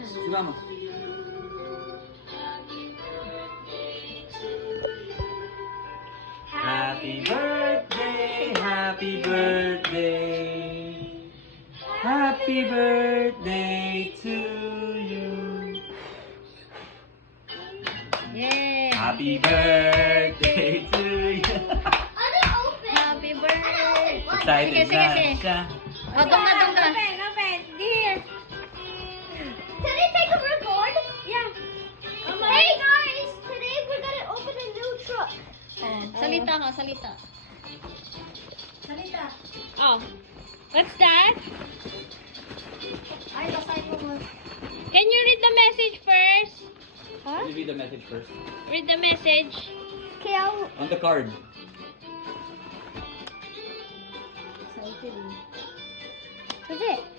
Si Mama. Happy birthday, happy birthday. Happy birthday to you. Yay! Happy birthday to you. Happy birthday! Excited Sige, sige, sige. siya. O, doon ka, doon ka. Open. Here. Can I take a record? Yeah. Hey guys, today we're gonna open a new truck. Oh, salita ka, salita. Salita. Oh. What's that? Ay, basahin mo mo. Can you read the message first? Let me read the message first. Read the message. Kaya, On the card. That's it.